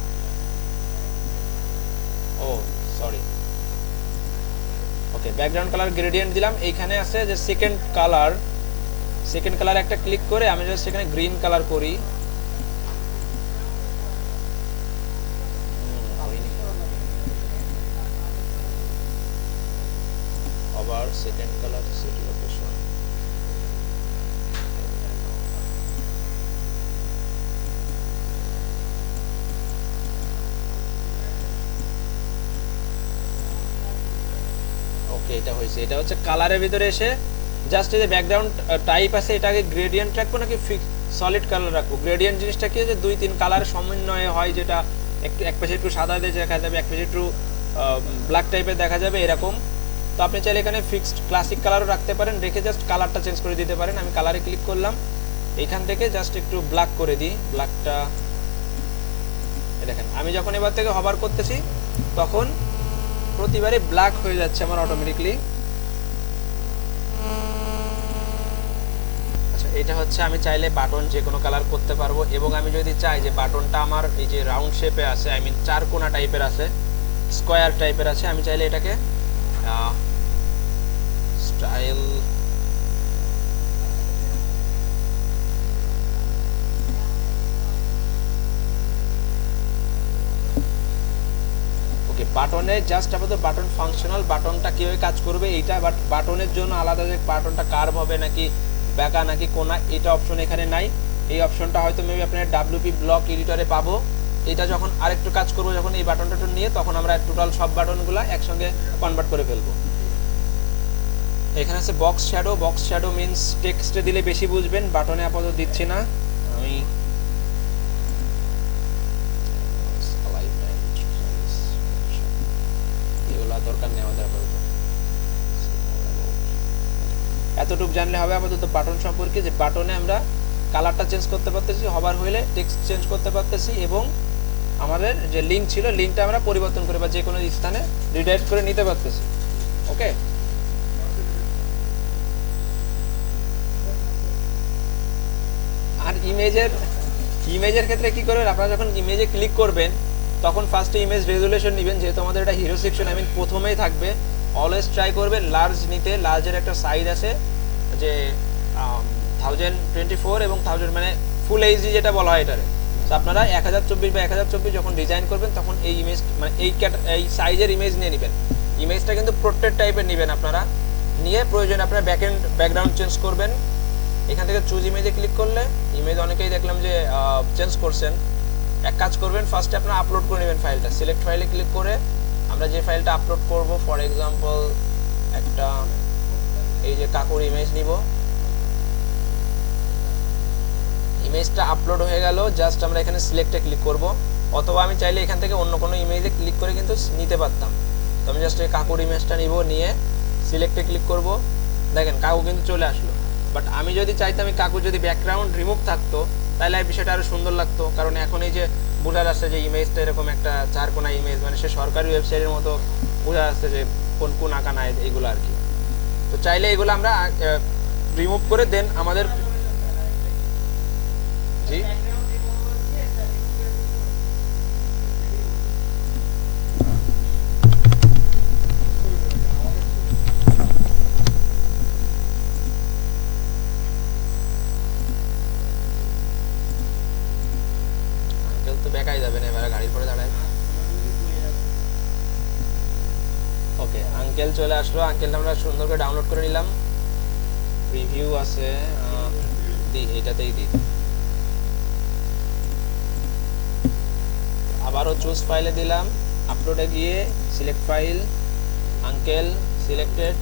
oh sorry okay background colour gradient দিলাম। এইখানে আছে যে সেকেন্ড কালার একটা ক্লিক করে আমি জাস্ট সেখানে গ্রিন কালার করি। আবার সেকেন্ড কালার সিটি লোকেশন, ওকে এটা হয়েছে। এটা হচ্ছে কালারের ভিতরে এসে জাস্ট এই যে ব্যাকগ্রাউন্ড টাইপ আছে এটাকে গ্রেডিয়েন্ট রাখবো নাকি ফিক্স সলিড কালার রাখবো। গ্রেডিয়েন্ট জিনিসটা কি হচ্ছে 2-3 কালার সমন্বয়ে হয়, যেটা একটু এক পাশে একটু সাদা দিয়ে দেখা যাবে, এক পাশে একটু ব্ল্যাক টাইপের দেখা যাবে এরকম। তো আপনি চাইলে এখানে ফিক্সড ক্লাসিক কালারও রাখতে পারেন, রেখে জাস্ট কালারটা চেঞ্জ করে দিতে পারেন। আমি কালারে ক্লিক করলাম, এইখান থেকে জাস্ট একটু ব্ল্যাক করে দিই। ব্ল্যাকটা দেখেন আমি যখন এবার থেকে হবার করতেছি তখন প্রতিবারে ব্ল্যাক হয়ে যাচ্ছে আমার অটোমেটিকলি। আচ্ছা এটা হচ্ছে আমি চাইলে বাটন যে কোনো কালার করতে পারবো, এবং আমি যদি চাই যে বাটনটা আমার এই যে রাউন্ড শেপে আছে, আই মিন চার কোনা টাইপের আছে, স্কোয়ার টাইপের আছে, আমি চাইলে এটাকে স্টাইল বাটনে জাস্ট আপাতত বাটন ফাংশনাল, বাটনটা কিভাবে কাজ করবে এইটা, বাট বাটনের জন্য আলাদা যে বাটনটা কার্ভ হবে নাকি বেঁকা নাকি কোনা এটা অপশন এখানে নাই। এই অপশনটা হয়তো মেবি আপনার ডাব্লিউপি ব্লক এডিটরে পাবো। এটা যখন আরেকটু কাজ করবো যখন এই বাটনটা নিয়ে তখন আমরা টোটাল সব বাটনগুলো একসঙ্গে কনভার্ট করে ফেলবো। এখানে আছে বক্স শ্যাডো মিনস টেক্সটে দিলে বেশি বুঝবেন, বাটনে আপাতত দিচ্ছি না আমি। দরকার নেই আমাদের আপাতত, এতটুকু জানলে হবে আপাতত বাটন সম্পর্কে, যে বাটনে আমরা কালারটা চেঞ্জ করতে পারতেছি, হবার হইলে টেক্সট চেঞ্জ করতে পারতেছি, এবং আমাদের যে লিঙ্ক ছিল লিঙ্কটা আমরা পরিবর্তন করে বা যে কোনো স্থানে রিডাইরেক্ট করে নিতে পারতেছি। ওকে আর ইমেজের ক্ষেত্রে কি করবেন, আপনারা যখন ইমেজে ক্লিক করবেন তখন ফার্স্টে ইমেজ রেজুলেশন নেবেন, যেহেতু আমাদের এটা হিরো সেকশন, আই মিন প্রথমেই থাকবে। অলওয়েজ ট্রাই করবেন লার্জ নিতে, লার্জের একটা সাইজ আছে যে 1024 এবং 1000 মানে ফুল এইচডি যেটা বলা হয় এটারে। তো আপনারা 1024 বা 1024 যখন ডিজাইন করবেন তখন এই ইমেজ মানে এই সাইজের ইমেজ নিয়ে নেবেন। ইমেজটা কিন্তু পোর্ট্রেট টাইপের নেবেন আপনারা, নিয়ে প্রয়োজনে আপনারা ব্যাকগ্রাউন্ড চেঞ্জ করবেন। এখান থেকে চুজ ইমেজে ক্লিক করলে ইমেজ অনেকেই দেখলাম যে চেঞ্জ করছেন। এক কাজ করবেন, ফার্স্টে আপনারা আপলোড করে নেবেন ফাইলটা, সিলেক্ট ফাইলে ক্লিক করে আমরা যে ফাইলটা আপলোড করব, ফর এক্সাম্পল একটা এই যে কাকুর ইমেজ নিব, ইমেজটা আপলোড হয়ে গেল, জাস্ট আমরা এখানে সিলেক্টে ক্লিক করব, অথবা আমি চাইলে এখান থেকে অন্য কোনো ইমেজে ক্লিক করে কিন্তু নিতে পারতাম। তো আমি জাস্ট এই কাকুর ইমেজটা নিব, নিয়ে সিলেক্টে ক্লিক করব, দেখেন কাকু কিন্তু চলে আসলো। বাট আমি যদি চাইতাম আমি কাকুর যদি ব্যাকগ্রাউন্ড রিমুভ থাকতো তাহলে এই বিষয়টা আরো সুন্দর লাগতো, কারণ এখন এই যে বোঝা যাচ্ছে যে ইমেজটা এরকম একটা চার কোনা ইমেজ, মানে সে সরকারি ওয়েবসাইটের মতো বোঝা যাচ্ছে যে কোন কোন আঁকা নাই এইগুলো আর কি। তো চাইলে এগুলো আমরা রিমুভ করে দেন আমাদের জি আঙ্কেল তো বেকাই যাবে না, এবারে গাড়ির পরে দাঁড়ায়। ওকে, আঙ্কেল চলে আসলো, আঙ্কেলটা আমরা সুন্দর করে ডাউনলোড করে নিলাম। রিভিউ আছে, এটাতেই দিই। আবারও চুজ ফাইলে দিলাম, আপলোডে গিয়ে select file, uncle selected,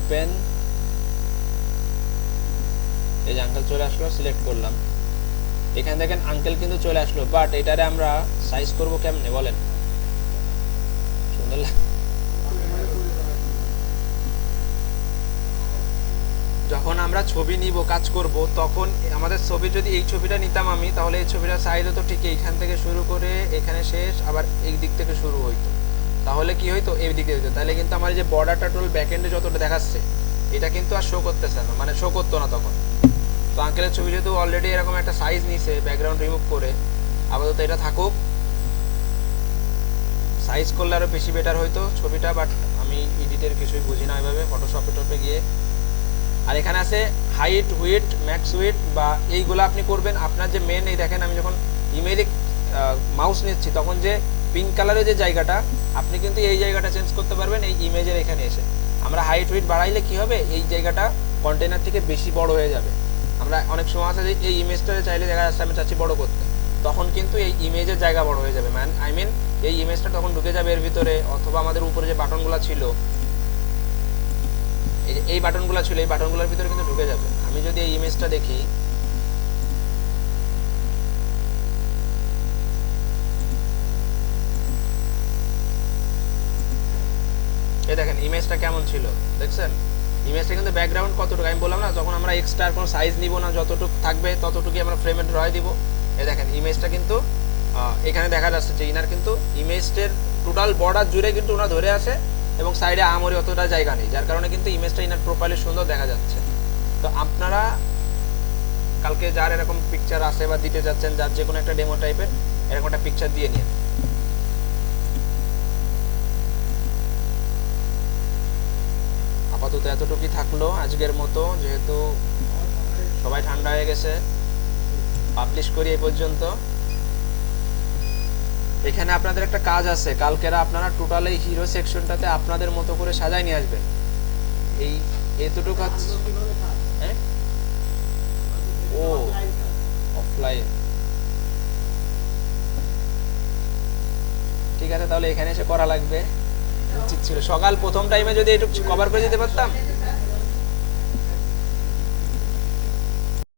open. এই যে আঙ্কেল চলে আসলো, সিলেক্ট করলাম। এখানে দেখেন আঙ্কেল কিন্তু চলে আসলো, বাট এটারে আমরা সাইজ করব কেমনে বলেন? সুন্দর যখন আমরা ছবি নিব, কাজ করব, তখন আমাদের ছবি যদি এই ছবিটা নিতাম আমি, তাহলে এই ছবিটার সাইজ হতো ঠিক এইখান থেকে শুরু করে এখানে শেষ, আবার এই দিক থেকে শুরু হইতো। তাহলে কি হইতো? এই দিকে হইতো। তাহলে কিন্তু আমার যে বর্ডারটা টোটাল ব্যাকএন্ডে যতটা দেখাচ্ছে, এটা কিন্তু আর শো করতেছে না, মানে শো করতো না তখন। তো আঙ্কেলের ছবি যেহেতু অলরেডি এরকম একটা সাইজ নিছে, ব্যাকগ্রাউন্ড রিমুভ করে, আপাতত এটা থাকুক। সাইজ করলে আরও বেশি বেটার হইতো ছবিটা, বাট আমি এডিটের কিছুই বুঝি না এভাবে, ফটোশপে টপে গিয়ে। আর এখানে আছে হাইট, উইডথ, ম্যাক্স উইডথ, বা এইগুলো আপনি করবেন আপনার যে মেন। এই দেখেন আমি যখন ইমেইলে মাউস নিচ্ছি, তখন যে পিঙ্ক কালারের যে জায়গাটা, আপনি কিন্তু এই জায়গাটা চেঞ্জ করতে পারবেন এই ইমেজের এখানে এসে। আমরা হাইট উইডথ বাড়াইলে কি হবে? এই জায়গাটা কন্টেনার থেকে বেশি বড় হয়ে যাবে। আমরা অনেক সময় আছে যে এই ইমেজটা চাইলে দেখা যাচ্ছে আমি চাচ্ছি বড় করতে, তখন কিন্তু এই ইমেজের জায়গা বড় হয়ে যাবে, আই মিন এই ইমেজটা তখন ঢুকে যাবে এর ভিতরে। অথবা আমাদের উপরে যে বাটনগুলো ছিল, এই বাটনগুলো ছিল, এই বাটনগুলোর ভিতরে কিন্তু ঢুকে যাবে। আমি যদি এই ইমেজটা দেখি, এই দেখেন ইমেজটা কেমন ছিল, দেখছেন? ইমেজটা কিন্তু ব্যাকগ্রাউন্ড কতটুকু, আমি বললাম না যখন আমরা এক্সট্রা কোনো সাইজ নিব না, যতটুকু থাকবে ততটুকুই আমরা ফ্রেমে ড্রয় দিব। এই দেখেন ইমেজটা কিন্তু এখানে দেখা যাচ্ছে যে ইনার কিন্তু ইমেজটার টোটাল বর্ডার জুড়ে কিন্তু ওনা ধরে আছে, এবং সাইডে আমরি অতটা জায়গা নেই, যার কারণে কিন্তু ইমেজটা ইনার প্রোফাইলে সুন্দর দেখা যাচ্ছে। তো আপনারা কালকে যার এরকম পিকচার আসে বা দিতে যাচ্ছেন, যার যে কোনো একটা ডেমো টাইপের এরকম একটা পিকচার দিয়ে নিন। আপাতত এতটুকুই থাকলো আজকের মতো, যেহেতু সবাই ঠান্ডা হয়ে গেছে। পাবলিশ করি এই পর্যন্ত। এখানে আপনাদের একটা কাজ আছে, কালকেরা আপনারা টোটাল এই হিরো সেকশনটাতে আপনাদের মতো করে সাজায় নিয়ে আসবেন। এই এতটুকু কাজ, হ্যাঁ? ও অফলাইন, ঠিক আছে, তাহলে এখানে এসে করা লাগবে। উচিত ছিল সকাল প্রথম টাইমে যদি একটু কভার করে দিতে পারতাম।